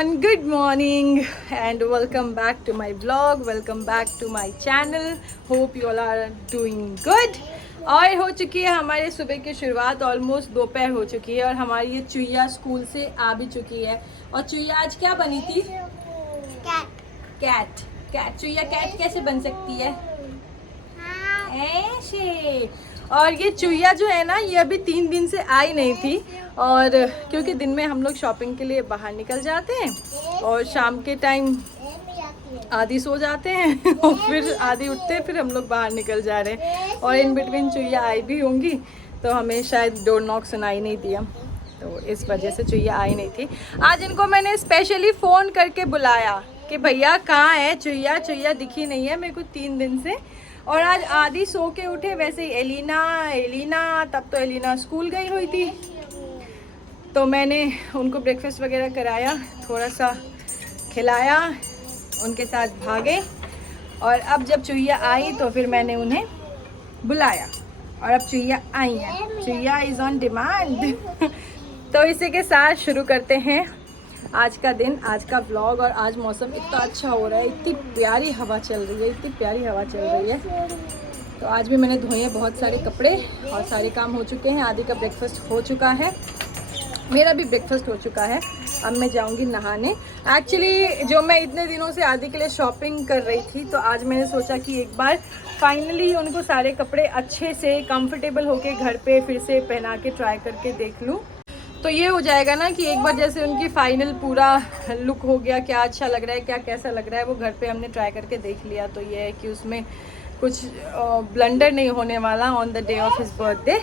everyone, good morning and welcome back to my vlog, welcome back to my channel. Hope you all are doing good. और हो चुकी है हमारे सुबह की शुरुआत, ऑलमोस्ट दोपहर हो चुकी है और हमारी ये चुईया स्कूल से आ भी चुकी है। और चुईया आज क्या बनी थी? कैट। कैट चुईया कैट कैसे बन सकती है? ऐसे। और ये चुईया जो है ना, ये अभी 3 दिन से आई नहीं थी, और क्योंकि दिन में हम लोग शॉपिंग के लिए बाहर निकल जाते हैं और शाम के टाइम आधी सो जाते हैं और फिर आधी उठते हैं, फिर हम लोग बाहर निकल जा रहे हैं और इन बिटवीन चुईया आई भी होंगी, तो हमें शायद डोर नॉक सुनाई नहीं दिया, तो इस वजह से चुईया आई नहीं थी। आज इनको मैंने स्पेशली फ़ोन करके बुलाया कि भैया कहाँ है चुईया? चुईया दिखी नहीं है मेरे को 3 दिन से। और आज आधी सो के उठे, वैसे ही एलिना तब तो एलिना स्कूल गई हुई थी, तो मैंने उनको ब्रेकफास्ट वगैरह कराया, थोड़ा सा खिलाया, उनके साथ भागे। और अब जब चुईया आई तो फिर मैंने उन्हें बुलाया और अब चुईया आई है। Chuiya is on demand. तो इसी के साथ शुरू करते हैं आज का दिन, आज का व्लॉग। और आज मौसम इतना अच्छा हो रहा है, इतनी प्यारी हवा चल रही है, इतनी प्यारी हवा चल रही है। तो आज भी मैंने धोए हैं बहुत सारे कपड़े और सारे काम हो चुके हैं। आदि का ब्रेकफास्ट हो चुका है, मेरा भी ब्रेकफास्ट हो चुका है। अब मैं जाऊंगी नहाने। एक्चुअली जो मैं इतने दिनों से आदि के लिए शॉपिंग कर रही थी, तो आज मैंने सोचा कि एक बार फाइनली उनको सारे कपड़े अच्छे से कंफर्टेबल होके घर पे फिर से पहना के ट्राई करके देख लूँ, तो ये हो जाएगा ना कि एक बार जैसे उनकी फाइनल पूरा लुक हो गया, क्या अच्छा लग रहा है, क्या कैसा लग रहा है, वो घर पे हमने ट्राई करके देख लिया, तो ये है कि उसमें कुछ ब्लंडर नहीं होने वाला on the day of his birthday.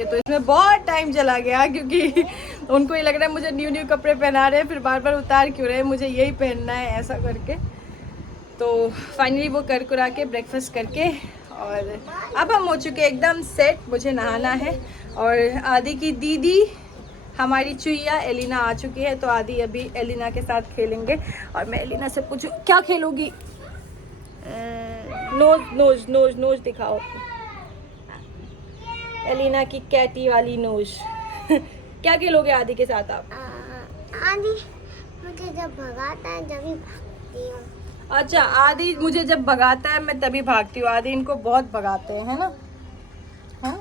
तो इसमें बहुत टाइम चला गया क्योंकि उनको ये लग रहा है मुझे न्यू कपड़े पहना रहे हैं, फिर बार बार उतार क्यों रहे हैं, मुझे यही पहनना है, ऐसा करके। तो फाइनली वो कर कुरा के ब्रेकफास्ट करके और अब हम हो चुके एकदम सेट। मुझे नहाना है और आदि की दीदी हमारी चुईया एलिना आ चुकी है, तो आदि अभी एलिना के साथ खेलेंगे। और मैं एलिना से पूछूं क्या खेलोगी? नोज दिखाओ एलिना की कैटी वाली नोज। क्या खेलोगे आदि के साथ आप? आदि मुझे जब भगाता है तभी भागती हूँ। अच्छा, आदि मुझे जब भगाता है मैं तभी भागती हूँ। आदि इनको बहुत भगाते हैं, है ना? हाँ।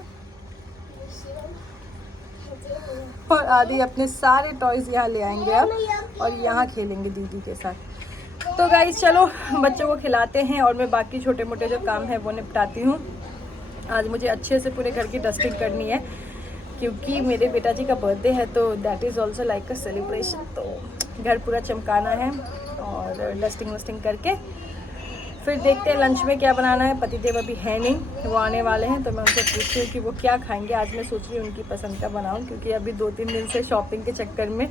और आदि अपने सारे टॉयज यहाँ ले आएंगे अब और यहाँ खेलेंगे दीदी के साथ। तो गाइस चलो बच्चों को खिलाते हैं और मैं बाकी छोटे मोटे जो काम है वो निपटाती हूँ। आज मुझे अच्छे से पूरे घर की डस्टिंग करनी है क्योंकि मेरे बेटा जी का बर्थडे है, तो that is also like a celebration. तो घर पूरा चमकाना है और डस्टिंग वस्टिंग करके फिर देखते हैं लंच में क्या बनाना है। पतिदेव अभी है नहीं, वो आने वाले हैं, तो मैं उनसे पूछती हूँ कि वो क्या खाएंगे। आज मैं सोच रही हूँ उनकी पसंद का बनाऊँ, क्योंकि अभी 2-3 दिन से शॉपिंग के चक्कर में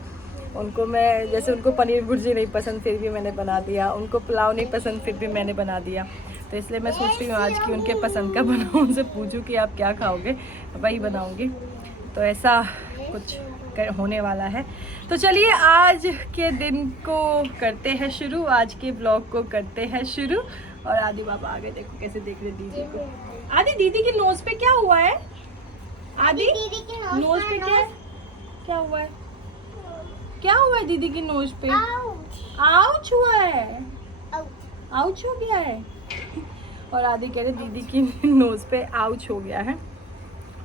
उनको मैं, जैसे उनको पनीर भुर्जी नहीं पसंद फिर भी मैंने बना दिया, उनको पुलाव नहीं पसंद फिर भी मैंने बना दिया। तो इसलिए मैं सोच रही हूँ आज की उनके पसंद का बनाऊँ, उनसे पूछूँ कि आप क्या खाओगे, वही बनाऊँगी। तो ऐसा कुछ होने वाला है। तो चलिए आज के दिन को करते हैं शुरू, आज के ब्लॉग को करते हैं शुरू। और आदि बाबा आगे देखो कैसे देख रहे दीदी को। आदि दीदी की नोज पे क्या हुआ है? आदि दीदी की नोज पे क्या हुआ है? क्या हुआ है दीदी की नोज पे? आउच हुआ है, आउच हो गया है। और आदि कह रहे दीदी की नोज पे आउच हो गया है।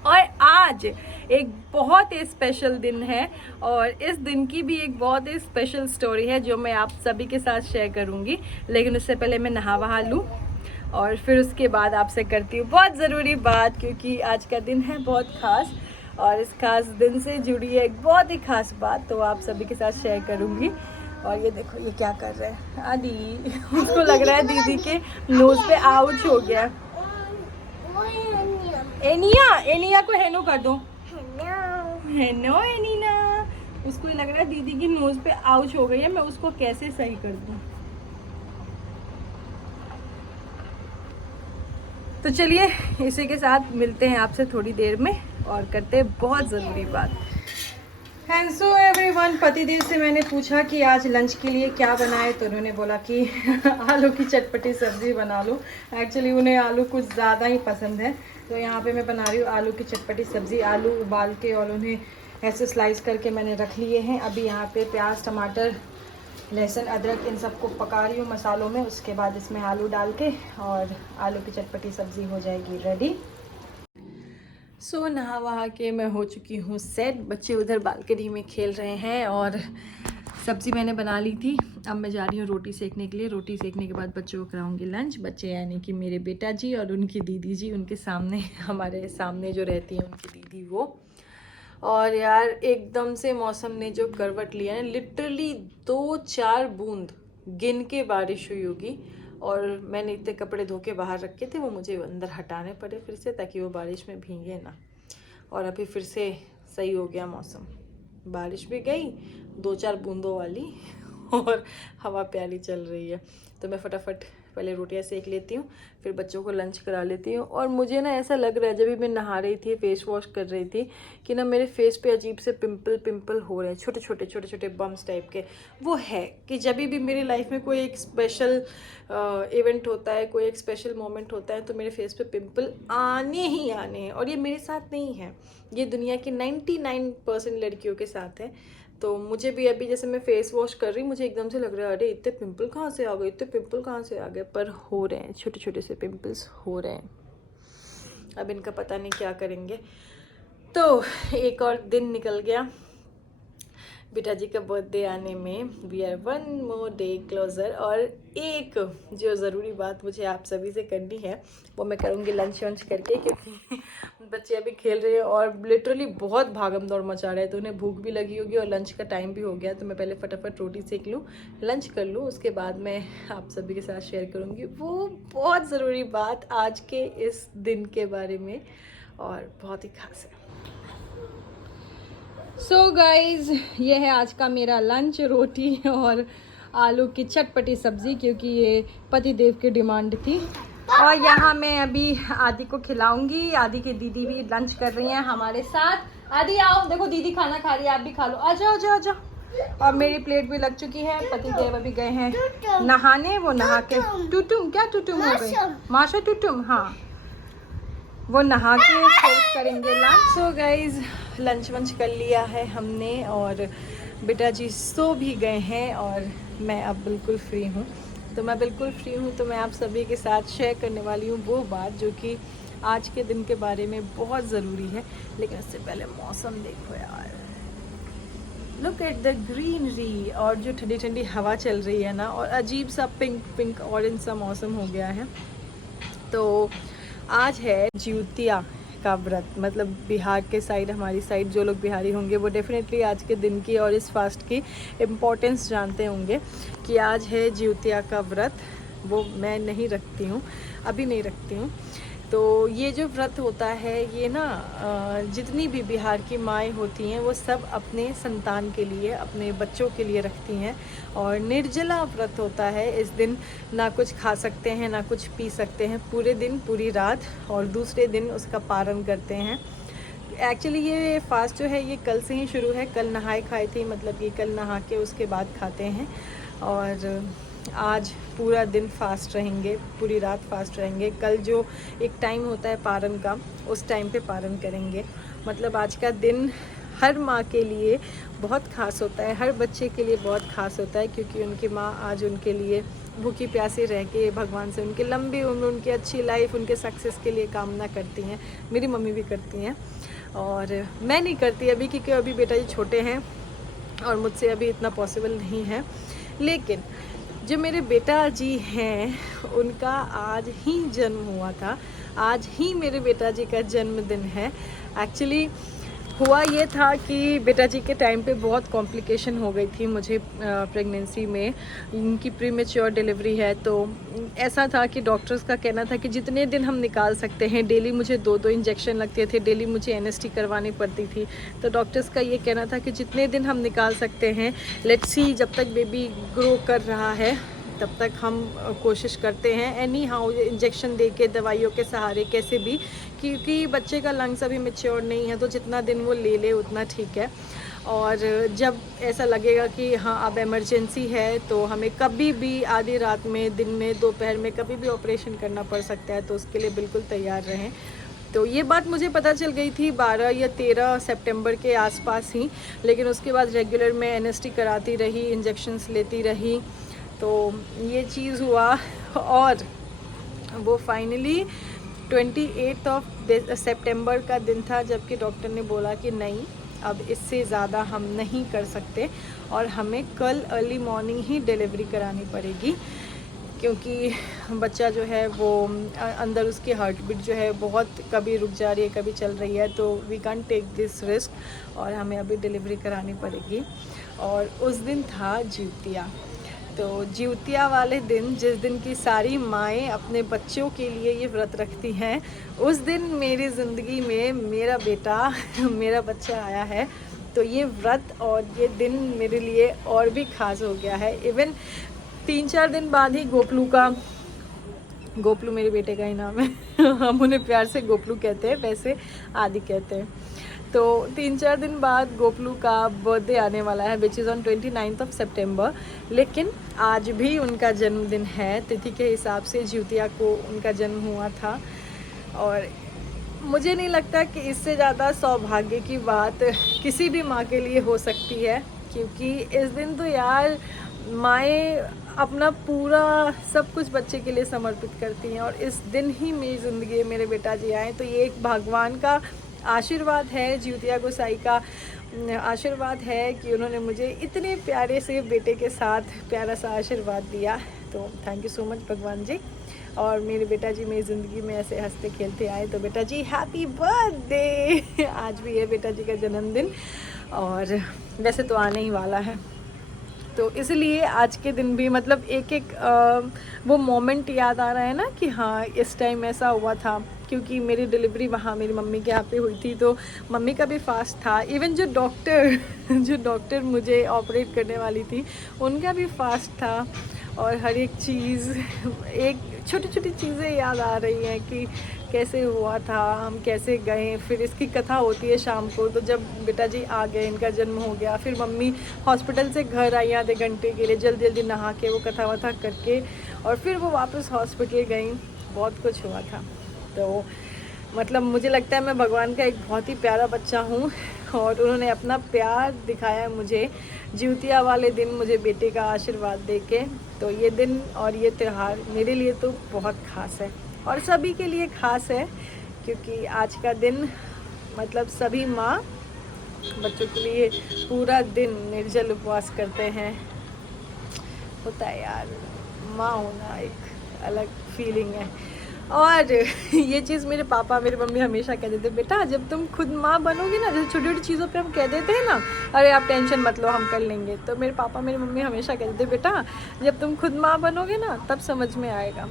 और आज एक बहुत ही स्पेशल दिन है और इस दिन की भी एक बहुत ही स्पेशल स्टोरी है जो मैं आप सभी के साथ शेयर करूंगी। लेकिन उससे पहले मैं नहा वहा लूँ और फिर उसके बाद आपसे करती हूँ बहुत ज़रूरी बात, क्योंकि आज का दिन है बहुत ख़ास और इस खास दिन से जुड़ी है एक बहुत ही ख़ास बात, तो आप सभी के साथ शेयर करूँगी। और ये देखो ये क्या कर रहा है आदि, उसको लग रहा है दीदी के नोज़ पे आउच हो गया। एनिया को हेनो कर दो। हेनो एनिना, उसको लग रहा है दीदी की नोज पे आउच हो गई है, मैं उसको कैसे सही कर दूं। तो चलिए इसी के साथ मिलते हैं आपसे थोड़ी देर में और करते हैं बहुत ज़रूरी बात। सो एवरीवन, पतिदेव से मैंने पूछा कि आज लंच के लिए क्या बनाए, तो उन्होंने बोला कि आलू की चटपटी सब्ज़ी बना लो। एक्चुअली उन्हें आलू कुछ ज़्यादा ही पसंद है, तो यहाँ पे मैं बना रही हूँ आलू की चटपटी सब्ज़ी। आलू उबाल के और उन्हें ऐसे स्लाइस करके मैंने रख लिए हैं। अभी यहाँ पे प्याज टमाटर लहसुन अदरक इन सबको पका रही हूँ मसालों में। उसके बाद इसमें आलू डाल के और आलू की चटपटी सब्ज़ी हो जाएगी रेडी। सो नहा वहा के मैं हो चुकी हूँ सेट। बच्चे उधर बालकनी में खेल रहे हैं और सब्ज़ी मैंने बना ली थी। अब मैं जा रही हूँ रोटी सेकने के लिए। रोटी सेकने के बाद बच्चों को कराऊंगी लंच। बच्चे यानी कि मेरे बेटा जी और उनकी दीदी जी, उनके सामने, हमारे सामने जो रहती हैं उनकी दीदी वो। और यार एकदम से मौसम ने जो करवट लिया है, लिटरली 2-4 बूंद गिन के बारिश हुई होगी। और मैंने इतने कपड़े धो के बाहर रखे थे, वो मुझे अंदर हटाने पड़े फिर से, ताकि वो बारिश में भीगे ना। और अभी फिर से सही हो गया मौसम, बारिश भी गई 2-4 बूंदों वाली और हवा प्यारी चल रही है। तो मैं फटाफट पहले रोटियां सेक लेती हूँ, फिर बच्चों को लंच करा लेती हूँ। और मुझे ना ऐसा लग रहा है, जब भी मैं नहा रही थी, फेस वॉश कर रही थी, कि ना मेरे फेस पे अजीब से पिंपल हो रहे हैं, छोटे छोटे बम्स टाइप के। वो है कि जब भी मेरी लाइफ में कोई एक स्पेशल इवेंट होता है, कोई एक स्पेशल मोमेंट होता है, तो मेरे फेस पे पिंपल आने ही आने हैं। और ये मेरे साथ नहीं है, ये दुनिया की 99% लड़कियों के साथ है। तो मुझे भी अभी जैसे मैं फेस वॉश कर रही, मुझे एकदम से लग रहा है अरे इतने पिंपल कहाँ से आ गए, इतने पिंपल कहाँ से आ गए। पर हो रहे हैं, छोटे छोटे से पिंपल्स हो रहे हैं। अब इनका पता नहीं क्या करेंगे। तो एक और दिन निकल गया बेटा जी का बर्थडे आने में। We are 1 more day closer. और एक जो ज़रूरी बात मुझे आप सभी से करनी है, वो मैं करूँगी लंच वंच करके, क्योंकि बच्चे अभी खेल रहे हैं और लिटरली बहुत भागम दौड़ मचा रहे हैं। तो उन्हें भूख भी लगी होगी और लंच का टाइम भी हो गया। तो मैं पहले फटाफट रोटी सेक लूँ, लंच कर लूँ, उसके बाद मैं आप सभी के साथ शेयर करूँगी वो बहुत ज़रूरी बात आज के इस दिन के बारे में, और बहुत ही खास है। सो गाइज, ये है आज का मेरा लंच, रोटी और आलू की चटपटी सब्ज़ी, क्योंकि ये पति देव की डिमांड थी। और यहाँ मैं अभी आदि को खिलाऊंगी। आदि की दीदी भी लंच कर रही हैं हमारे साथ। आदि आओ, देखो दीदी खाना खा रही है, आप भी खा लो, आ जाओ आ जाओ। और मेरी प्लेट भी लग चुकी है। पति देव अभी गए हैं नहाने, वो नहा के टूटुम, क्या टूटुम हो गई, माशा टूटुम, हाँ, वो नहा के फिर करेंगे लंच। सो गाइज, लंच वंच कर लिया है हमने और बेटा जी सो भी गए हैं और मैं अब बिल्कुल फ्री हूँ। तो मैं बिल्कुल फ्री हूँ तो मैं आप सभी के साथ शेयर करने वाली हूँ वो बात जो कि आज के दिन के बारे में बहुत ज़रूरी है। लेकिन उससे पहले मौसम देखो यार, लुक एट द ग्रीनरी, और जो ठंडी ठंडी हवा चल रही है ना, और अजीब सा पिंक ऑरेंज सा मौसम हो गया है। तो आज है जिउतिया का व्रत, मतलब बिहार के साइड, हमारी साइड जो लोग बिहारी होंगे वो डेफिनेटली आज के दिन की और इस फास्ट की इम्पोर्टेंस जानते होंगे कि आज है जिउतिया का व्रत। वो मैं नहीं रखती हूँ, अभी नहीं रखती हूँ। तो ये जो व्रत होता है, ये ना जितनी भी बिहार की माएँ होती हैं वो सब अपने संतान के लिए, अपने बच्चों के लिए रखती हैं। और निर्जला व्रत होता है। इस दिन ना कुछ खा सकते हैं, ना कुछ पी सकते हैं, पूरे दिन पूरी रात, और दूसरे दिन उसका पारण करते हैं। एक्चुअली ये फास्ट जो है ये कल से ही शुरू है। कल नहाए खाए थे, मतलब कि कल नहा के उसके बाद खाते हैं। और आज पूरा दिन फास्ट रहेंगे, पूरी रात फास्ट रहेंगे। कल जो एक टाइम होता है पारण का, उस टाइम पे पारण करेंगे। मतलब आज का दिन हर माँ के लिए बहुत ख़ास होता है, हर बच्चे के लिए बहुत ख़ास होता है, क्योंकि उनकी माँ आज उनके लिए भूखी प्यासी रह के भगवान से उनकी लंबी उम्र, उनकी अच्छी लाइफ, उनके सक्सेस के लिए कामना करती हैं। मेरी मम्मी भी करती हैं और मैं नहीं करती अभी, क्योंकि अभी बेटा जी छोटे हैं और मुझसे अभी इतना पॉसिबल नहीं है। लेकिन जो मेरे बेटा जी हैं, उनका आज ही जन्म हुआ था, आज ही मेरे बेटा जी का जन्मदिन है। एक्चुअली हुआ ये था कि बेटा जी के टाइम पे बहुत कॉम्प्लिकेशन हो गई थी मुझे प्रेगनेंसी में। इनकी प्रीमेच्योर डिलीवरी है, तो ऐसा था कि डॉक्टर्स का कहना था कि जितने दिन हम निकाल सकते हैं, डेली मुझे 2-2 इंजेक्शन लगते थे, डेली मुझे एनएसटी करवानी पड़ती थी। तो डॉक्टर्स का ये कहना था कि जितने दिन हम निकाल सकते हैं, लेट्स सी, जब तक बेबी ग्रो कर रहा है तब तक हम कोशिश करते हैं एनी हाउ, इंजेक्शन दे के, दवाइयों के सहारे, कैसे भी, क्योंकि बच्चे का लंग्स अभी मैच्योर नहीं है, तो जितना दिन वो ले ले उतना ठीक है। और जब ऐसा लगेगा कि हाँ अब इमरजेंसी है, तो हमें कभी भी आधी रात में, दिन में, दोपहर में कभी भी ऑपरेशन करना पड़ सकता है, तो उसके लिए बिल्कुल तैयार रहें। तो ये बात मुझे पता चल गई थी 12 या 13 सितंबर के आसपास ही, लेकिन उसके बाद रेगुलर मैं एनएसटी कराती रही, इंजेक्शंस लेती रही, तो ये चीज़ हुआ। और वो फाइनली 28 सितंबर का दिन था जबकि डॉक्टर ने बोला कि नहीं, अब इससे ज़्यादा हम नहीं कर सकते और हमें कल अर्ली मॉर्निंग ही डिलीवरी करानी पड़ेगी, क्योंकि बच्चा जो है वो अंदर उसकी हार्ट बीट जो है बहुत कभी रुक जा रही है, कभी चल रही है, तो we can take this risk और हमें अभी डिलीवरी करानी पड़ेगी। और उस दिन था जिउतिया। तो जिउतिया वाले दिन, जिस दिन की सारी माएँ अपने बच्चों के लिए ये व्रत रखती हैं, उस दिन मेरी ज़िंदगी में मेरा बेटा मेरा बच्चा आया है। तो ये व्रत और ये दिन मेरे लिए और भी ख़ास हो गया है। इवन 3-4 दिन बाद ही गोपलू मेरे बेटे का ही नाम है हम उन्हें प्यार से गोपलू कहते हैं, वैसे आदि कहते हैं। तो 3-4 दिन बाद गोपलू का बर्थडे आने वाला है, विच इज़ ऑन 29 सितंबर। लेकिन आज भी उनका जन्मदिन है, तिथि के हिसाब से जिउतिया को उनका जन्म हुआ था। और मुझे नहीं लगता कि इससे ज़्यादा सौभाग्य की बात किसी भी माँ के लिए हो सकती है, क्योंकि इस दिन तो यार माएँ अपना पूरा सब कुछ बच्चे के लिए समर्पित करती हैं। और इस दिन ही मेरी ज़िंदगी में मेरे बेटा जी आए, तो ये एक भगवान का आशीर्वाद है, जिउतिया गोसाई का आशीर्वाद है कि उन्होंने मुझे इतने प्यारे से बेटे के साथ प्यारा सा आशीर्वाद दिया। तो थैंक यू सो मच भगवान जी। और मेरे बेटा जी मेरी ज़िंदगी में ऐसे हंसते खेलते आए। तो बेटा जी हैप्पी बर्थडे आज भी है बेटा जी का जन्मदिन, और वैसे तो आने ही वाला है, तो इसलिए आज के दिन भी मतलब एक वो मोमेंट याद आ रहा है ना कि हाँ इस टाइम ऐसा हुआ था। क्योंकि मेरी डिलीवरी वहाँ मेरी मम्मी के यहाँ पे हुई थी, तो मम्मी का भी फास्ट था। इवन जो डॉक्टर मुझे ऑपरेट करने वाली थी उनका भी फास्ट था। और हर एक चीज़, एक छोटी छोटी चीज़ें याद आ रही हैं कि कैसे हुआ था, हम कैसे गए। फिर इसकी कथा होती है शाम को, तो जब बेटा जी आ गए, इनका जन्म हो गया, फिर मम्मी हॉस्पिटल से घर आई आधे घंटे के लिए, जल्दी जल्दी नहा के वो कथा वथा करके, और फिर वो वापस हॉस्पिटल गई। बहुत कुछ हुआ था। तो मतलब मुझे लगता है मैं भगवान का एक बहुत ही प्यारा बच्चा हूँ, और उन्होंने अपना प्यार दिखाया मुझे जिउतिया वाले दिन मुझे बेटे का आशीर्वाद देके। तो ये दिन और ये त्यौहार मेरे लिए तो बहुत ख़ास है, और सभी के लिए ख़ास है, क्योंकि आज का दिन मतलब सभी माँ बच्चों के लिए पूरा दिन निर्जल उपवास करते हैं। होता है यार, माँ होना एक अलग फीलिंग है। और ये चीज़ मेरे पापा मेरी मम्मी हमेशा कहते थे, बेटा जब तुम खुद माँ बनोगी ना, जैसे छोटी छोटी चीज़ों पे हम कह देते हैं ना, अरे आप टेंशन मत लो हम कर लेंगे, तो मेरे पापा मेरी मम्मी हमेशा कहते थे, बेटा जब तुम खुद माँ बनोगे ना तब समझ में आएगा,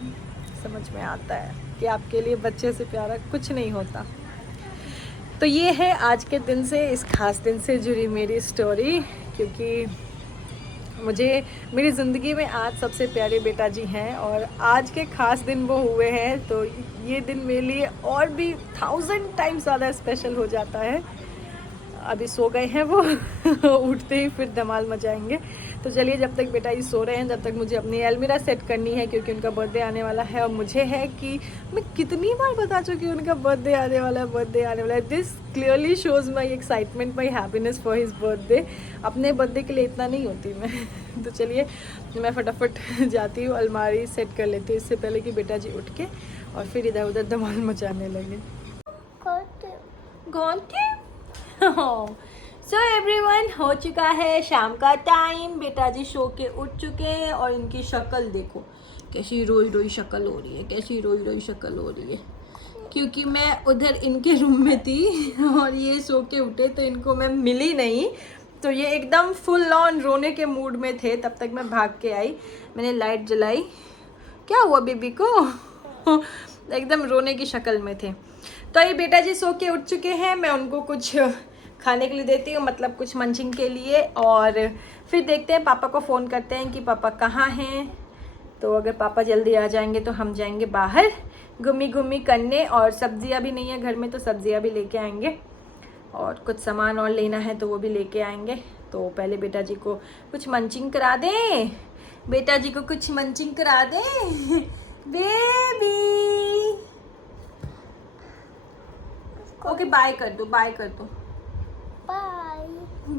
समझ में आता है कि आपके लिए बच्चे से प्यारा कुछ नहीं होता। तो ये है आज के दिन से, इस खास दिन से जुड़ी मेरी स्टोरी, क्योंकि मुझे मेरी ज़िंदगी में आज सबसे प्यारे बेटा जी हैं, और आज के ख़ास दिन वो हुए हैं। तो ये दिन मेरे लिए और भी 1000 टाइम्स ज़्यादा स्पेशल हो जाता है। अभी सो गए हैं वो उठते ही फिर धमाल मचाएंगे। तो चलिए, जब तक बेटा जी सो रहे हैं, जब तक मुझे अपनी अलमीरा सेट करनी है, क्योंकि उनका बर्थडे आने वाला है। और मुझे है कि मैं कितनी बार बता चुकी हूँ उनका बर्थडे आने वाला है, बर्थडे आने वाला है। This clearly shows my excitement, my happiness for his birthday. अपने बर्थडे के लिए इतना नहीं होती मैं तो चलिए मैं फटाफट जाती हूँ, अलमारी सेट कर लेती हूँ इससे पहले कि बेटा जी उठ के और फिर इधर उधर धमाल मचाने लगे। सो एवरीवन, हो चुका है शाम का टाइम, बेटा जी सो के उठ चुके हैं, और इनकी शक्ल देखो कैसी रोई रोई शक्ल हो रही है, कैसी रोई रोई शक्ल हो रही है। क्योंकि मैं उधर इनके रूम में थी और ये सो के उठे, तो इनको मैं मिली नहीं, तो ये एकदम फुल ऑन रोने के मूड में थे। तब तक मैं भाग के आई, मैंने लाइट जलाई। क्या हुआ बेबी को एकदम रोने की शक्ल में थे। तो ये बेटा जी सो के उठ चुके हैं, मैं उनको कुछ खाने के लिए देती हूँ, मतलब कुछ मंचिंग के लिए, और फिर देखते हैं, पापा को फ़ोन करते हैं कि पापा कहाँ हैं। तो अगर पापा जल्दी आ जाएंगे तो हम जाएंगे बाहर घूमी करने, और सब्जियाँ भी नहीं है घर में, तो सब्जियाँ भी लेके आएंगे, और कुछ सामान और लेना है तो वो भी लेके आएंगे। तो पहले बेटा जी को कुछ मंचिंग करा दें, बेटा जी को कुछ मंचिंग करा दें। बेबी ओके बाय कर दो, बाय कर दो, बाय।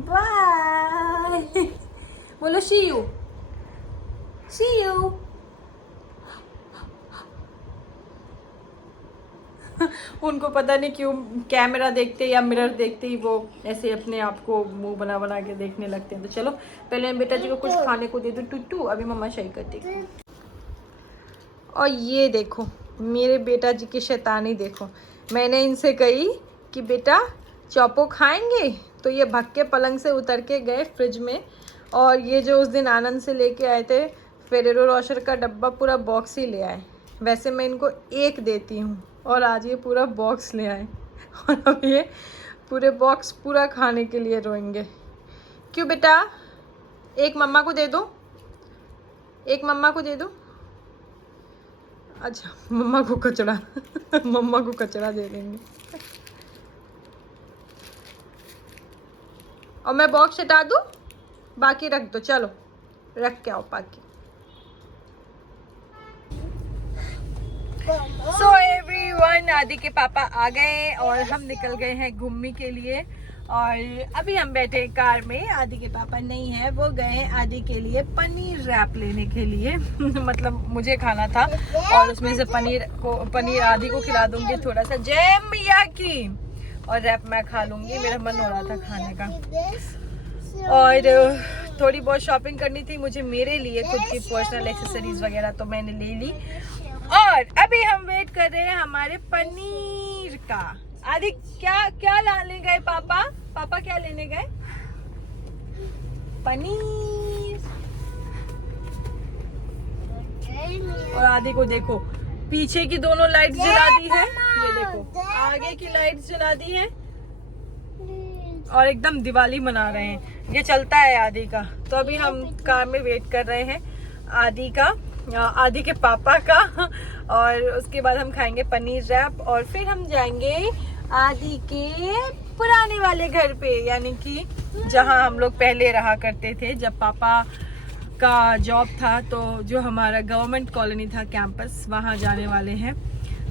बाय। बोलो सी यू, सी यू। उनको पता नहीं क्यों कैमरा देखते या मिरर देखते ही वो ऐसे अपने आप को मुंह बना बना के देखने लगते हैं। तो चलो पहले हम बेटा जी को कुछ खाने को दे दो टूटू, अभी मम्मा शाही कर देगी। और ये देखो मेरे बेटा जी की शैतानी देखो, मैंने इनसे कही कि बेटा चौपो खाएंगे तो ये भग के पलंग से उतर के गए फ्रिज में, और ये जो उस दिन आनंद से लेके आए थे फेरेरो रोशर का डब्बा पूरा बॉक्स ही ले आए। वैसे मैं इनको एक देती हूँ और आज ये पूरा बॉक्स ले आए, और अब ये पूरे बॉक्स पूरा खाने के लिए रोएंगे। क्यों बेटा, एक मम्मा को दे दो, एक मम्मा को दे दो। अच्छा मम्मा को कचड़ा मम्मा को कचड़ा दे देंगे। और मैं बॉक्स हटा दूँ, बाकी रख दो, चलो रख के आओ बाकी। सो एवरीवन, आदि के पापा आ गए और हम निकल गए हैं घूमने के लिए। और अभी हम बैठे कार में, आदि के पापा नहीं है, वो गए हैं आदि के लिए पनीर रैप लेने के लिए मतलब मुझे खाना था और उसमें से पनीर आदि को खिला दूंगी थोड़ा सा, जय मैया की, और रैप मैं खा लूंगी, मेरा मन हो रहा था खाने का। और थोड़ी बहुत शॉपिंग करनी थी मुझे मेरे लिए, खुद की पर्सनल एक्सेसरीज वगैरह तो मैंने ले ली। और अभी हम वेट कर रहे हैं हमारे पनीर का। आदि क्या लाने गए पापा? पापा क्या लेने गए? पनीर। और आदि को देखो, पीछे की दोनों लाइट्स जला दी है, ये देखो आगे की लाइट्स जला दी है और एकदम दिवाली मना रहे हैं। ये चलता है आदि का। तो अभी हम कार में वेट कर रहे हैं आदि का, आदि के पापा का, और उसके बाद हम खाएंगे पनीर रैप और फिर हम जाएंगे आदि के पुराने वाले घर पे, यानी कि जहां हम लोग पहले रहा करते थे जब पापा का जॉब था। तो जो हमारा गवर्नमेंट कॉलोनी था कैंपस, वहां जाने वाले हैं।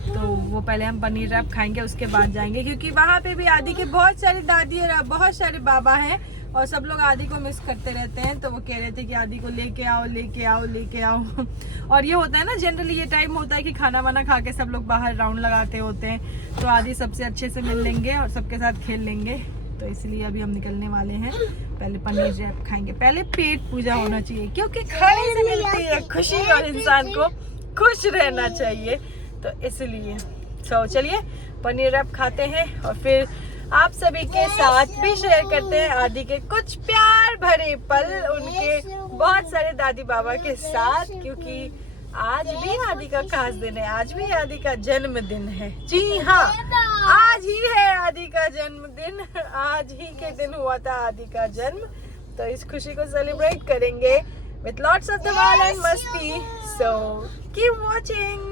तो वो पहले हम पनीर रैप खाएंगे, उसके बाद जाएंगे, क्योंकि वहाँ पे भी आदि के बहुत सारे दादी और बहुत सारे बाबा हैं और सब लोग आदि को मिस करते रहते हैं। तो वो कह रहे थे कि आदि को लेके आओ लेके आओ लेके आओ और ये होता है ना, जनरली ये टाइम होता है कि खाना वाना खा के सब लोग बाहर राउंड लगाते होते हैं, तो आदि सबसे अच्छे से मिल लेंगे और सबके साथ खेल लेंगे। तो इसलिए अभी हम निकलने वाले हैं, पहले पनीर रैप खाएंगे, पहले पेट पूजा होना चाहिए क्योंकि खाने से मिलती है खुशी और इंसान को खुश रहना चाहिए, तो इसलिए चलिए पनीर रैप खाते हैं और फिर आप सभी के साथ भी शेयर करते हैं आदि के कुछ प्यार भरे पल उनके बहुत सारे दादी बाबा के साथ, क्योंकि आज भी आदि का खास दिन है, आज भी आदि का जन्मदिन है। जी हाँ, आज ही है आदि का जन्मदिन, आज ही के दिन हुआ था आदि का जन्म। तो इस खुशी को सेलिब्रेट करेंगे with lots of Dhamaal and मस्ती। So keep watching।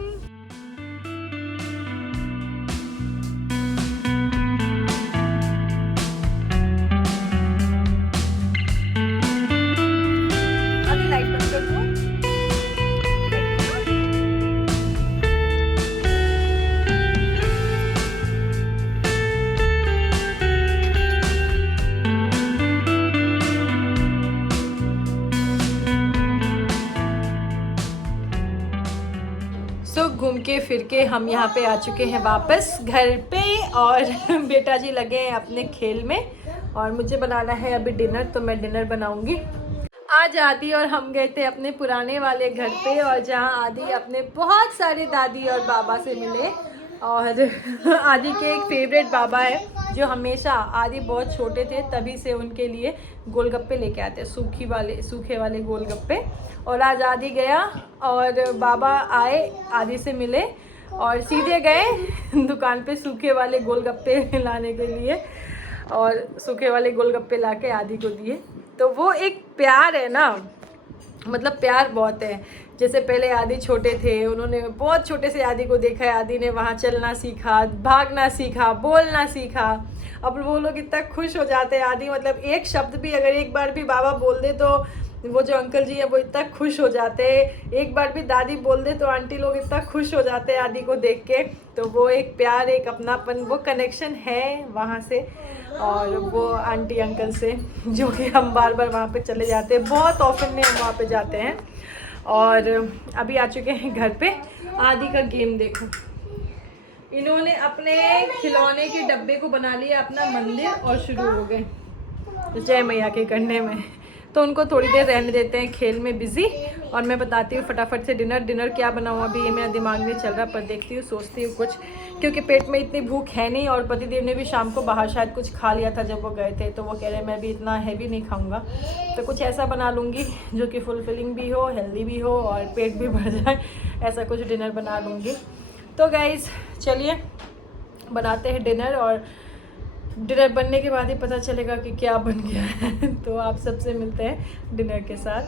घूम के फिर के हम यहाँ पे आ चुके हैं वापस घर पे, और बेटा जी लगे हैं अपने खेल में और मुझे बनाना है अभी डिनर, तो मैं डिनर बनाऊंगी। आज आदि और हम गए थे अपने पुराने वाले घर पे, और जहाँ आदि अपने बहुत सारे दादी और बाबा से मिले। और आदि के एक फेवरेट बाबा है जो हमेशा, आदि बहुत छोटे थे तभी से उनके लिए गोलगप्पे लेके आते, सूखे वाले गोलगप्पे। और आज आदि गया और बाबा आए, आदि से मिले और सीधे गए दुकान पे सूखे वाले गोलगप्पे लाने के लिए, और सूखे वाले गोलगप्पे लाके आदि को दिए। तो वो एक प्यार है ना, मतलब प्यार बहुत है। जैसे पहले आदि छोटे थे, उन्होंने बहुत छोटे से आदि को देखा है, आदि ने वहाँ चलना सीखा, भागना सीखा, बोलना सीखा। अब वो लोग इतना खुश हो जाते हैं, आदि मतलब एक शब्द भी अगर एक बार भी बाबा बोल दे तो वो जो अंकल जी है वो इतना खुश हो जाते हैं, एक बार भी दादी बोल दे तो आंटी लोग इतना खुश हो जाते हैं आदि को देख के। तो वो एक प्यार, एक अपनापन, वो कनेक्शन है वहाँ से और वो आंटी अंकल से, जो कि हम बार बार वहाँ पे चले जाते हैं, बहुत ऑफन में हम वहाँ पे जाते हैं। और अभी आ चुके हैं घर पे। आदि का गेम देखो, इन्होंने अपने खिलौने के डब्बे को बना लिया अपना मंदिर और शुरू हो गए जय मैया के करने में। तो उनको थोड़ी देर रहने देते हैं खेल में बिजी, और मैं बताती हूँ फटाफट से डिनर क्या बनाऊँ अभी ये मेरा दिमाग में चल रहा, पर देखती हूँ, सोचती हूँ कुछ, क्योंकि पेट में इतनी भूख है नहीं। और पतिदेव ने भी शाम को बाहर शायद कुछ खा लिया था जब वो गए थे, तो वो कह रहे हैं मैं भी इतना हैवी नहीं खाऊंगा, तो कुछ ऐसा बना लूँगी जो कि फुलफिलिंग भी हो, हेल्दी भी हो और पेट भी भर जाए, ऐसा कुछ डिनर बना लूँगी। तो गाइज़ चलिए बनाते हैं डिनर, और डिनर बनने के बाद ही पता चलेगा कि क्या बन गया है। तो आप सबसे मिलते हैं डिनर के साथ।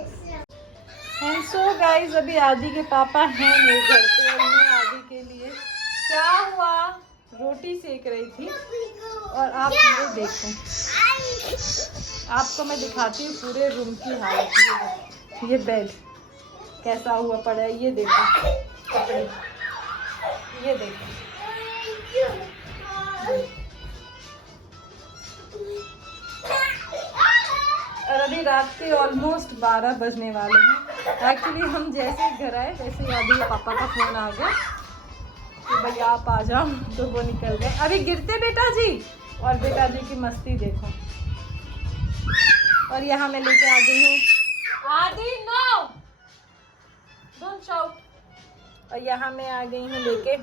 एंड सो गाइज अभी आदि के पापा हैं मेरे घर पे, और मैं आदि के लिए क्या हुआ रोटी सेक रही थी। और आप ये देखो, आपको मैं दिखाती हूँ पूरे रूम की हालत। ये बेड कैसा हुआ पड़ा है, ये देखो कपड़े, ये देखो। और अभी रात के ऑलमोस्ट 12 बजने वाले हैं। एक्चुअली हम जैसे घर आए वैसे ही आदि के पापा का फ़ोन आ गया कि भैया आप आ जाओ, तो वो निकल गए। अभी गिरते बेटा जी, और बेटा जी की मस्ती देखो। और यहाँ मैं लेके आ गई हूँ आदि, नो डोंट शाउट। और यहाँ मैं आ गई हूँ लेके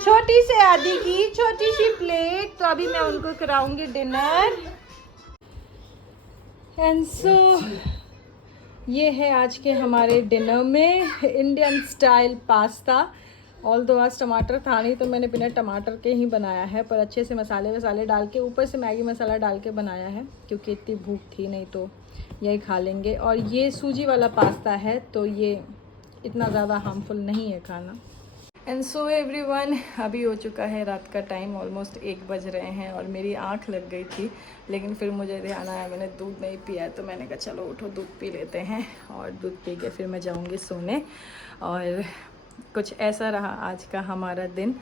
छोटी से आदि की छोटी सी प्लेट। तो अभी मैं उनको कराऊंगी डिनर। एंड सो ये है आज के हमारे डिनर में इंडियन स्टाइल पास्ता। ऑल दो आज टमाटर था नहीं तो मैंने बिना टमाटर के ही बनाया है, पर अच्छे से मसाले वसाले डाल के, ऊपर से मैगी मसाला डाल के बनाया है, क्योंकि इतनी भूख थी, नहीं तो यही खा लेंगे। और ये सूजी वाला पास्ता है, तो ये इतना ज़्यादा हार्मफुल नहीं है खाना। एंड सो एवरीवन, अभी हो चुका है रात का टाइम, ऑलमोस्ट 1 बज रहे हैं, और मेरी आँख लग गई थी, लेकिन फिर मुझे ध्यान आया मैंने दूध नहीं पिया, तो मैंने कहा चलो उठो दूध पी लेते हैं। और दूध पी के फिर मैं जाऊँगी सोने। और कुछ ऐसा रहा आज का हमारा दिन,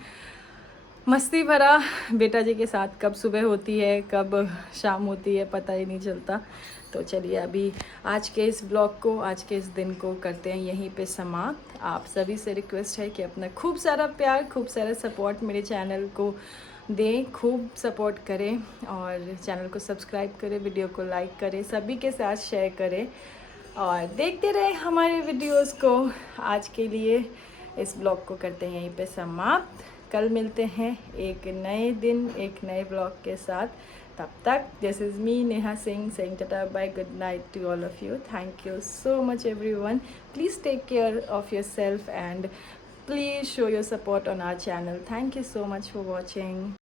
मस्ती भरा बेटा जी के साथ। कब सुबह होती है कब शाम होती है पता ही नहीं चलता। तो चलिए अभी आज के इस ब्लॉग को, आज के इस दिन को करते हैं यहीं पे समाप्त। आप सभी से रिक्वेस्ट है कि अपना खूब सारा प्यार, खूब सारा सपोर्ट मेरे चैनल को दें, खूब सपोर्ट करें, और चैनल को सब्सक्राइब करें, वीडियो को लाइक करें, सभी के साथ शेयर करें, और देखते रहें हमारे वीडियोस को। आज के लिए इस ब्लॉग को करते हैं यहीं पे समाप्त। कल मिलते हैं एक नए दिन, एक नए ब्लॉग के साथ। तब तक this is me Neha Singh saying tata bye, good night to all of you. Thank you so much everyone. Please take care of yourself and please show your support on our channel. Thank you so much for watching.